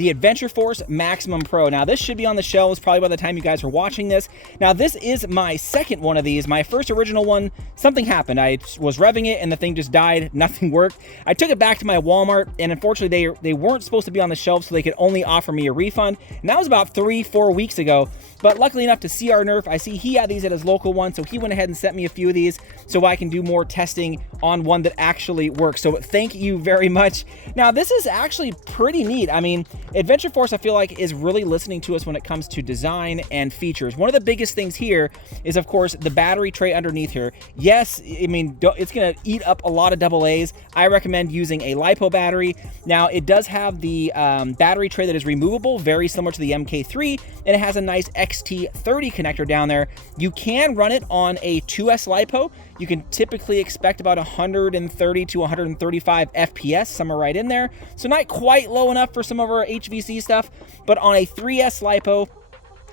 the Adventure Force Maximum Pro. Now, this should be on the shelves probably by the time you guys are watching this. Now, this is my second one of these. My first original one, something happened. I was revving it and the thing just died. Nothing worked. I took it back to my Walmart, and unfortunately, they weren't supposed to be on the shelf, so they could only offer me a refund. And that was about 3-4 weeks ago. But luckily enough to CR Nerf, I see he had these at his local one, so he went ahead and sent me a few of these so I can do more testing on one that actually works. So thank you very much. Now, this is actually pretty neat. I mean, Adventure Force, I feel like, is really listening to us when it comes to design and features. One of the biggest things here is, of course, the battery tray underneath here. Yes, I mean, it's going to eat up a lot of AA's. I recommend using a LiPo battery. Now, it does have the battery tray that is removable, very similar to the MK3, and it has a nice XT30 connector down there. You can run it on a 2S LiPo. You can typically expect about 130 to 135 FPS, somewhere right in there. So not quite low enough for some of our HVC stuff, but on a 3S LiPo,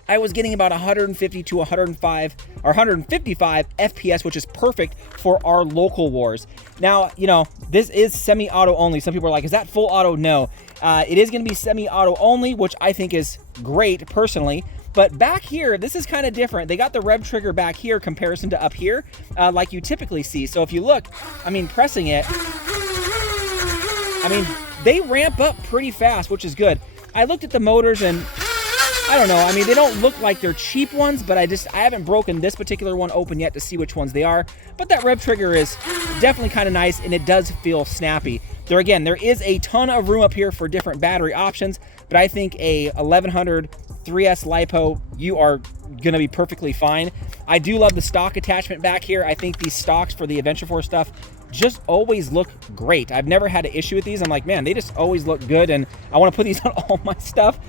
I was getting about 150 to 105 or 155 FPS, which is perfect for our local wars. Now, you know, this is semi-auto only. Some people are like, is that full auto? No. It is going to be semi-auto only, which I think is great personally. But back here, this is kind of different. They got the rev trigger back here comparison to up here, like you typically see. So if you look, I mean, pressing it, I mean, they ramp up pretty fast, which is good. I looked at the motors and I don't know. I mean, they don't look like they're cheap ones, but I haven't broken this particular one open yet to see which ones they are. But that rev trigger is definitely kind of nice, and it does feel snappy. There is a ton of room up here for different battery options, but I think a 1100 3S LiPo, you are going to be perfectly fine. I do love the stock attachment back here. I think these stocks for the Adventure Force stuff just always look great. I've never had an issue with these. I'm like, man, they just always look good, and I want to put these on all my stuff.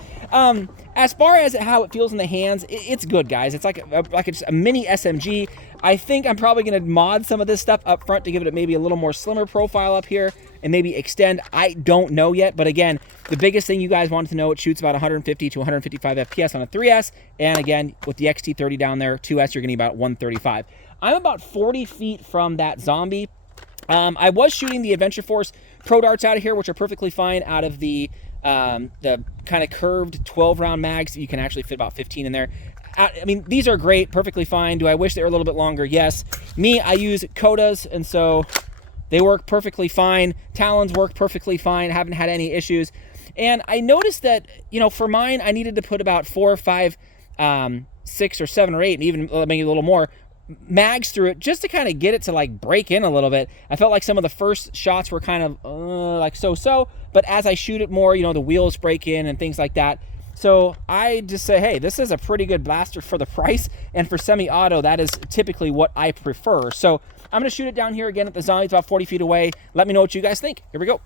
As far as how it feels in the hands, it's good, guys. It's like a mini SMG. I think I'm probably going to mod some of this stuff up front to give it maybe a little more slimmer profile up here and maybe extend. I don't know yet, but again, the biggest thing you guys wanted to know, it shoots about 150 to 155 FPS on a 3S, and again, with the XT30 down there, 2S, you're going to get about 135. I'm about 40 feet from that zombie. I was shooting the Adventure Force Pro Darts out of here, which are perfectly fine out of the kind of curved 12-round mags. You can actually fit about 15 in there. I mean, these are great, perfectly fine. Do I wish they were a little bit longer? Yes. Me, I use Kodas, and so they work perfectly fine. Talons work perfectly fine. I haven't had any issues. And I noticed that, you know, for mine, I needed to put about 4 or 5, 6 or 7 or 8, and even maybe a little more mags through it just to kind of get it to like break in a little bit. I felt like some of the first shots were kind of like so-so, but as I shoot it more, you know, the wheels break in and things like that. So I just say, hey, this is a pretty good blaster for the price, and for semi-auto, that is typically what I prefer. So I'm going to shoot it down here again at the zombie. It's about 40 feet away. Let me know what you guys think. Here we go.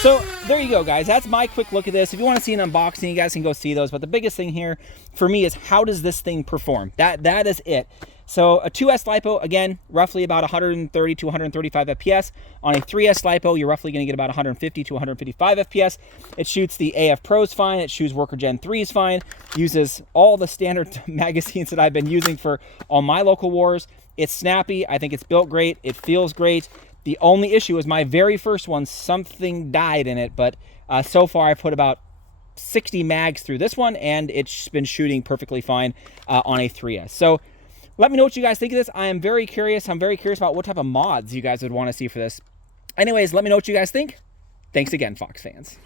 So there you go, guys. That's my quick look at this. If you want to see an unboxing, you guys can go see those. But the biggest thing here for me is, how does this thing perform? That is it. So a 2S LiPo, again, roughly about 130 to 135 FPS. On a 3S LiPo, you're roughly going to get about 150 to 155 FPS. It shoots the AF Pros fine. It shoots Worker Gen 3s fine. Uses all the standard magazines that I've been using for all my local wars. It's snappy. I think it's built great. It feels great. The only issue is my very first one, something died in it, but so far I've put about 60 mags through this one, and it's been shooting perfectly fine on a 3S. So let me know what you guys think of this. I am very curious. I'm very curious about what type of mods you guys would want to see for this. Anyways, let me know what you guys think. Thanks again, Fox fans.